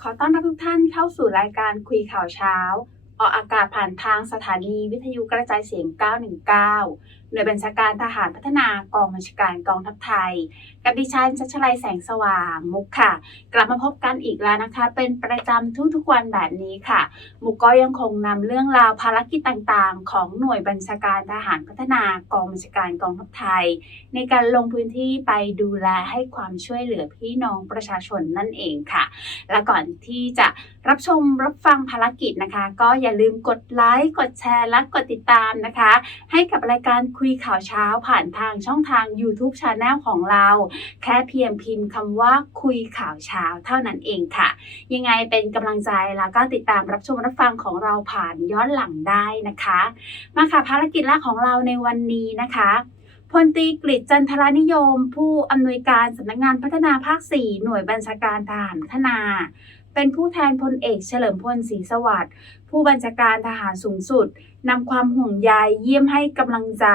ขอต้อนรับทุกท่านเข้าสู่รายการคุยข่าวเช้า ออกอากาศผ่านทางสถานีวิทยุกระจายเสียง 919หน่วยบัญชาการทหารพัฒนากองบัญชาการกองทัพไทย กับดิฉันชัชลัยแสงสว่างมุกค่ะ กลับมาพบกันอีกแล้วนะคะ เป็นประจำทุกๆวันแบบนี้ค่ะ มุกก็ยังคงนำเรื่องราวภารกิจต่างๆ ของหน่วยบัญชาการทหารพัฒนากองบัญชาการกองทัพไทย ในการลงพื้นที่ไปดูแลให้ความช่วยเหลือพี่น้องประชาชนนั่นเองค่ะ และก่อนที่จะรับชมรับฟังภารกิจนะคะ ก็อย่าลืมกดไลค์กดแชร์และกดติดตามนะคะ ให้กับรายการคุยข่าวเช้าผ่านทางช่องทาง YouTube Channel ของเรา แค่เพียงพิมพ์คำว่าคุยข่าวเช้าเท่านั้นเองค่ะ ยังไงเป็นกำลังใจแล้วก็ติดตามรับชมรับฟังของเราผ่านย้อนหลังได้นะคะ มาค่ะภารกิจแรกของเราในวันนี้นะคะพลตรีกฤษจันทรานิยม ผู้อำนวยการสำนักงานพัฒนาภาค 4 หน่วยบัญชาการทหารพัฒนา เป็นผู้แทนพลเอกเฉลิมพลศรีสวัสดิ์ผู้บัญชาการทหารสูงสุดนำความห่วงใยเยี่ยมให้กำลังใจ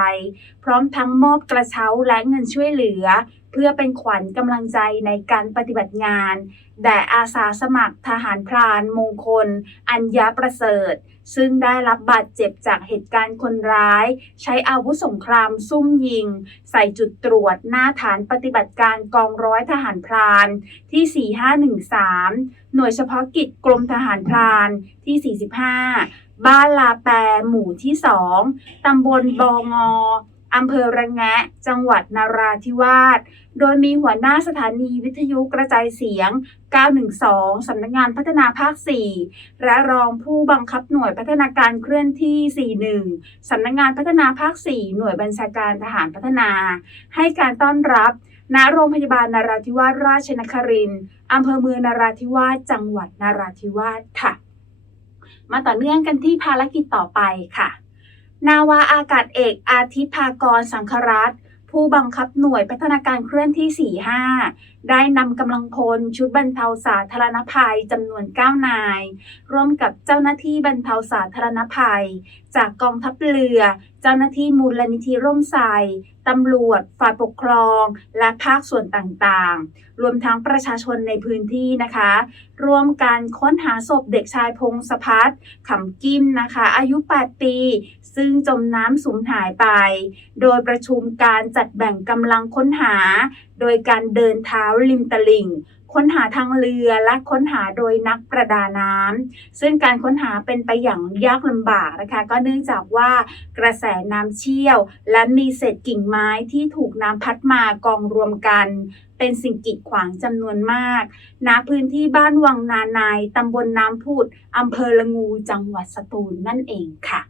พร้อมทั้งมอบกระเช้าและเงินช่วยเหลือ เพื่อเป็นขวัญกำลังใจในการปฏิบัติงาน แด่อาสาสมัครทหารพรานมงคล อัญญาประเสริฐ ซึ่งได้รับบาดเจ็บจากเหตุการณ์คนร้าย ใช้อาวุธสงครามซุ่มยิง ใส่จุดตรวจหน้าฐานปฏิบัติการกองร้อยทหารพรานที่ 4513 หน่วยเฉพาะกิจกรมทหารพรานที่ 45 บ้านลาแปรหมู่ที่ 2 ตำบลบองอ อำเภอระแงะ จังหวัดนาราธิวาส โดยมีหัวหน้าสถานีวิทยุกระจายเสียง 912 สำนักงานพัฒนาภาค 4 และรองผู้บังคับหน่วยพัฒนาการเคลื่อนที่ 41 สำนักงานพัฒนาภาค 4 หน่วยบัญชาการทหารพัฒนา ให้การต้อนรับณโรงพยาบาลนาราธิวาสราชนครินทร์อำเภอเมืองนาราธิวาส จังหวัดนาราธิวาสค่ะ มาต่อเนื่องกันที่ภารกิจต่อไปค่ะ นาวาอากาศเอกอาทิพากรสังครัตผู้บังคับหน่วยพัฒนาการเคลื่อนที่ 45ได้นำกำลังพลชุดบรรเทาสาธารณภัยจำนวน 9 นาย ร่วมกับเจ้าหน้าที่บรรเทาสาธารณภัย จากกองทัพเรือ เจ้าหน้าที่มูลนิธิร่มไทรตำรวจ ฝ่ายปกครอง และภาคส่วนต่างๆ รวมทั้งประชาชนในพื้นที่นะคะ ร่วมการค้นหาศพเด็กชายพงศพัฒน์ขำกิมนะคะ อายุ 8 ปี ซึ่งจมน้ำสูญหายไป โดยประชุมการจัดแบ่งกำลังค้นหา โดยการเดินเท้าริมตลิ่ง ค้นหาทางเรือและค้นหาโดยนักประดาน้ำซึ่งการค้นหาเป็นไปอย่างยากลำบากนะคะ ก็เนื่องจากว่ากระแสน้ำเชี่ยว และมีเศษกิ่งไม้ที่ถูกน้ำพัดมากองรวมกันเป็นสิ่งกีดขวางจำนวนมาก ณ พื้นที่บ้านวังนานายตำบลน้ำพุดอำเภอละงู จังหวัดสตูลนั่นเองค่ะ